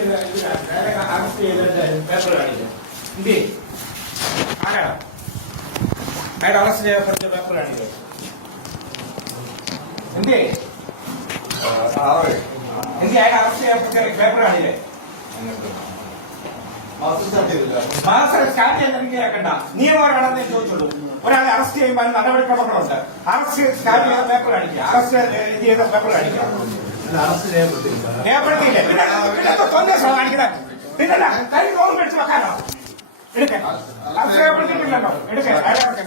ചെയ്ത അയാളെ അറസ്റ്റ് ചെയ്തിട്ട് പേപ്പർ കാണിക്കാം എന്തേ ആരാണ് അയാൾ അറസ്റ്റ് ചെയ്യപ്പെട്ട പേപ്പർ കാണിക്കാം എന്തേ എന്തേ അയാൾ അറസ്റ്റ് ചെയ്യപ്പെട്ട പേപ്പർ കാണില്ലേ മാസം സ്റ്റാർട്ട് ചെയ്യാൻ എനിക്ക് കേൾക്കണ്ട ചോദിച്ചുള്ളൂ ഒരാളെ അറസ്റ്റ് ചെയ്യുമ്പോൾ നടപടിക്രമങ്ങളുണ്ട് അറസ്റ്റ് സ്റ്റാർട്ട് ചെയ്ത പേപ്പർ കാണിക്കുക അറസ്റ്റ് ചെയ്ത പേപ്പർ കാണിക്കുക രേഖപ്പെടുത്തിയില്ലേ പിന്നെ പിന്നെ ഇപ്പൊ സന്ദേശം കാണിക്കുന്നത് പിന്നല്ല കൈ തോന്നും പിടിച്ച് വെക്കാനോ? എടുക്കേ. അത് രേഖപ്പെടുത്തിയിട്ടില്ലല്ലോ എടുക്കേ. ആരാ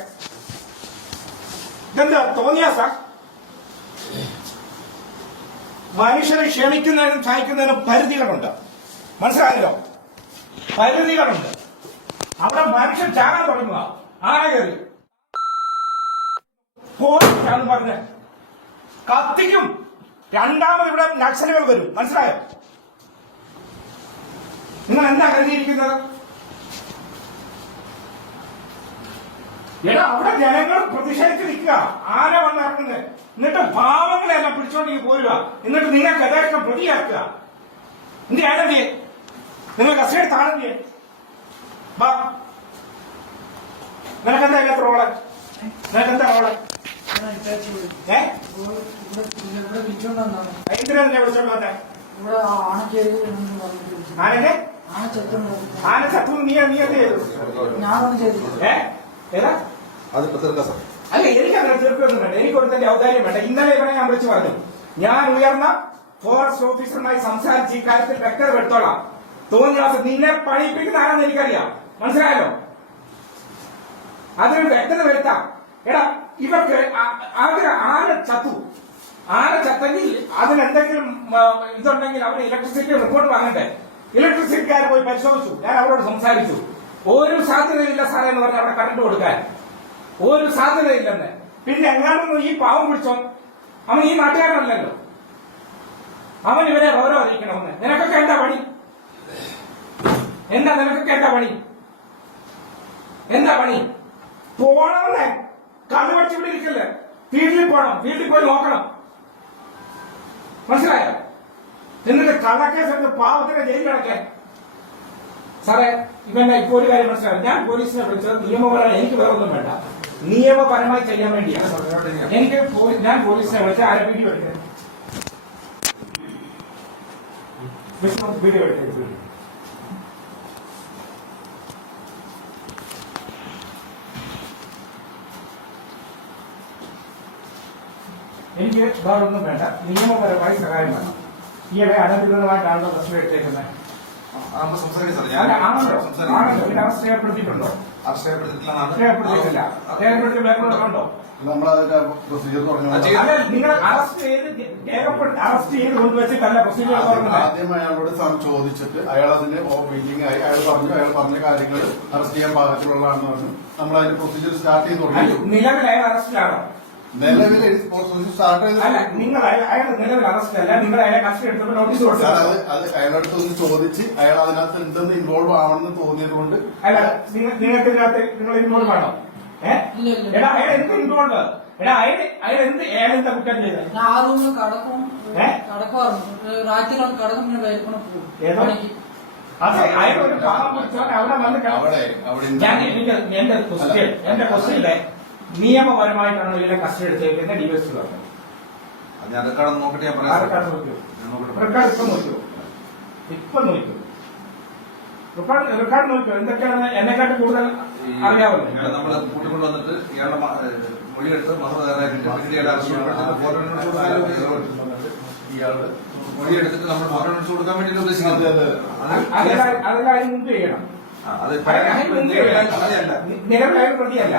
ഇതെന്താ തോന്നിയാസ? മനുഷ്യരെ ക്ഷമിക്കുന്നതിനും സഹായിക്കുന്നതിനും പരിധികളുണ്ട്. മനസ്സിലായല്ലോ? പരിധികളുണ്ട്. അവിടെ മനുഷ്യൻ ചാകാൻ തുടങ്ങുക. ആന കയറി? പറഞ്ഞത് കത്തിക്കും. രണ്ടാമത് ഇവിടെ നക്സലുകൾ വരും. മനസ്സിലായോ? നിങ്ങൾ എന്താ കരുതിയിരിക്കുന്നത്? എടാ അവിടെ ജനങ്ങൾ പ്രതിഷേധിച്ച് നിൽക്കുക. ആന വന്നിറക്കുന്നത് എന്നിട്ട് പാവങ്ങളെല്ലാം പിടിച്ചോണ്ടി പോരുക. എന്നിട്ട് നിങ്ങൾക്ക് യഥാർത്ഥം പ്രതിയാക്കുക. എന്റെ ആനന്ദി നിങ്ങൾ കസ്റ്റഡി വാ. നിനക്കെന്താ ഇല്ലാത്ത റോൾ? നിനക്കെന്താ റോൾ? ഏ? ഇവിടെ വിളിച്ചോണ്ടാണ് എന്തിനാ നിന്നെ വിളിച്ചോണ്ട് വന്നേ. ഇവിടെ ആണക്കേരി എന്ന് പറഞ്ഞിട്ട് ആനക്കെ ആന ചെത്തുണ്ട് ആന ചത്തു. നീ നീ എന്ത് ചെയ്തു? ഞാനൊന്നും ചെയ്തില്ല ഏ? ഏതാ? അതിപ്പോ തീർക്കാം സാർ. അല്ല എനിക്ക് അങ്ങനെ തീർക്കൊന്നും വേണ്ട. എനിക്ക് ഒരുത്തന്റെ ഔദാര്യം വേണ്ട. ഇന്നലെ ഇവനെ ഞാൻ വിളിച്ചു പറഞ്ഞു. ഞാൻ ഉയർന്ന ഫോറസ്റ്റ് ഓഫീസറുമായി സംസാരിച്ച് ഈ കാര്യത്തിൽ വ്യക്തത എടുത്തോളാം തോന്നിയ ദിവസം നിന്നെ പണിയിപ്പിക്കുന്ന ആരാന്ന് എനിക്കറിയാം. മനസ്സിലായല്ലോ? അതിന് വ്യക്തത വരുത്താം. എടാ ഇവർക്ക് ആകെ ആരെ ചത്തു? ആരെ ചത്തെങ്കിൽ അതിനെന്തെങ്കിലും ഇതുണ്ടെങ്കിൽ അവർ ഇലക്ട്രിസിറ്റി റിപ്പോർട്ട് വാങ്ങണ്ടേ? ഇലക്ട്രിസിറ്റിക്കാർ പോയി പരിശോധിച്ചു. ഞാൻ അവരോട് സംസാരിച്ചു. ഒരു സാധ്യതയില്ല സാറേ എന്ന് പറഞ്ഞ് അവിടെ കറണ്ട് കൊടുക്കാൻ. ഒരു സാധ്യതയില്ലെന്ന്. പിന്നെ എങ്ങാണ്ടൊന്നും ഈ പാവം പിടിച്ചോ? അവൻ ഈ നാട്ടുകാരനല്ലല്ലോ. അവൻ ഇവരെ ഗൗരവം അറിയിക്കണമെന്ന്. നിനക്കൊക്കെ എന്താ പണി? എന്താ നിനക്കൊക്കെ എന്താ പണി? എന്താ പണി? പോണമെന്നേ കണ്ണുപടിച്ച് ഇവിടെ ഇരിക്കല്ലേ? ഫീൽഡിൽ പോകണം ഫീൽഡിൽ പോയി നോക്കണം. മനസ്സിലായോ? എന്നിട്ട് കള്ളക്കേസ് എടുത്ത് പാവത്തിന്റെ ജയിൽ കിടക്കേ. സാറേ ഇവന്റെ ഇപ്പൊ ഒരു കാര്യം മനസ്സിലായി? ഞാൻ പോലീസിനെ വിളിച്ചത് നിയമപരമായി എനിക്ക് വേറെ ഒന്നും വേണ്ട. നിയമപരമായി ചെയ്യാൻ വേണ്ടിയാണ്. എനിക്ക് ഞാൻ പോലീസിനെ വിളിച്ച് ആരെ വീഡിയോ എടുക്കുന്നത് വീട്ടിൽ എടുക്കുന്നത് എനിക്ക് വേറെ ഒന്നും വേണ്ട നിയമപരമായി സഹായം വേണം. ഈയിടെ അനധികൃതമായിട്ടാണല്ലോ ബസ് എടുത്തേക്കുന്നത് നമ്മൾ സംസാരിക്കാം സാർ അല്ല, ഞാൻ ആണല്ലോ. സംസാരിക്കാം ആണല്ലോ. ഇത് അവസ്ഥ രേഖപ്പെടുത്തിയിട്ടുണ്ടോ ആശ്രയപ്പെടുത്തിട്ടില്ലെന്നാണ് രേഖപ്പെടുത്തിയിട്ടില്ല രേഖപ്പെടുത്തിയ പേപ്പർ കണ്ടോ? നമ്മളതിന്റെ പ്രൊസീജിയർ പറഞ്ഞു അല്ല നിങ്ങൾ അറസ്റ്റ് ചെയ്ത് രേഖപ്പെടുത്തി അറസ്റ്റ് ചെയ്ത് കൊണ്ടുവച്ചിട്ടല്ല പ്രൊസീജിയർ തുറന്നത് ആദ്യം അയാളോട് ചോദിച്ചിട്ട് അയാൾ അതിന് മീറ്റിംഗ് ആയി. അയാൾ പറഞ്ഞു അയാൾ പറഞ്ഞ കാര്യങ്ങൾ അറസ്റ്റ് ചെയ്യാൻ പാകത്തിലുള്ളതാണെന്ന് പറഞ്ഞു. നമ്മൾ അതിന്റെ പ്രൊസീജിയർ സ്റ്റാർട്ട് ചെയ്ത് തുടങ്ങി. നിലവിൽ അയാൾ അറസ്റ്റിലാണോ നിലവിൽ സ്റ്റാർട്ട് അല്ല നിങ്ങൾ അയാൾ അയാൾ നിലവിൽ അറസ്റ്റ് അല്ല. നിങ്ങൾ അയാളെ കസ്റ്റഡി എടുത്തപ്പോൾ നോട്ടീസ് സാർ അത് അത് അയാളടുത്ത് ഒന്ന് ചോദിച്ച് അയാൾ അതിനകത്ത് എന്തെന്ന് ഇൻവോൾവ് ആവണമെന്ന് തോന്നിയത് കൊണ്ട് അല്ല നിങ്ങൾ നിങ്ങൾക്ക് ഇതിനകത്ത് നിങ്ങൾ ഇൻവോൾവ് ആണോ? ഏഹ് ഇല്ല, ഇല്ല. എടാ അയാൾ എന്ത് ഇൻവോൾവ് എടാ അയാൾ അയാൾ എന്ത് അയാൾ എന്താ കുറ്റം ചെയ്തത്? ഞാൻ ആ റൂമിൽ കടക്കും ഏ? കടക്കുമായിരുന്നു രാത്രിയിലാണ് കടക്കും പിന്നെ വേൽക്കണം പോകും. ഏതോ? പണിക്ക്. അതെ അയാൾ ഒരു പാവം പിടിച്ചവൻ അവിടെ വന്ന് കിടന്നു. അവിടെ അവിടെ ഞാൻ എനിക്ക് എന്റെ ക്വസ്റ്റ്യൻ എന്റെ ക്വസ്റ്റ്യനിലെ നിയമപരമായിട്ടാണോ ഇതിലെ കസ്റ്റഡി എടുത്തേക്കുന്നത് ഡിവൈസ് പറഞ്ഞു അത് റെക്കോർഡ് നോക്കിട്ട് ഞാൻ പറയാം ആർക്കാണ്. നോക്കിയോ. റെക്കോർഡ് ഇപ്പൊ നോക്കിയോ ഇപ്പൊ നോക്കിയോ റെക്കോർഡ് റെക്കോർഡ് നോക്കിയോ എന്തൊക്കെയാണ് എന്നെക്കാട്ട് കൂടുതൽ അറിയാമല്ലോ ഇയാളെ നമ്മൾ കൂട്ടിക്കൊണ്ട് വന്നിട്ട് ഇയാളുടെ മ- ഏഹ് മൊഴിയെടുത്ത് തയ്യാറാക്കിയിട്ട് പിന്നീട് ഇയാളെ മൊഴിയെടുത്തിട്ട് നമ്മൾ ഫോട്ടോ കാണിച്ചു കൊടുക്കാൻ അതെ, ഉദ്ദേശിക്കുന്നത് അതെ. അത് അതെല്ലാം അതെല്ലാം അതിന് മുമ്പ് ചെയ്യണം അത് അതിന് മുമ്പ് ചെയ്യണം അങ്ങനെയല്ല നിലവിൽ അയാൾ പ്രതിയല്ല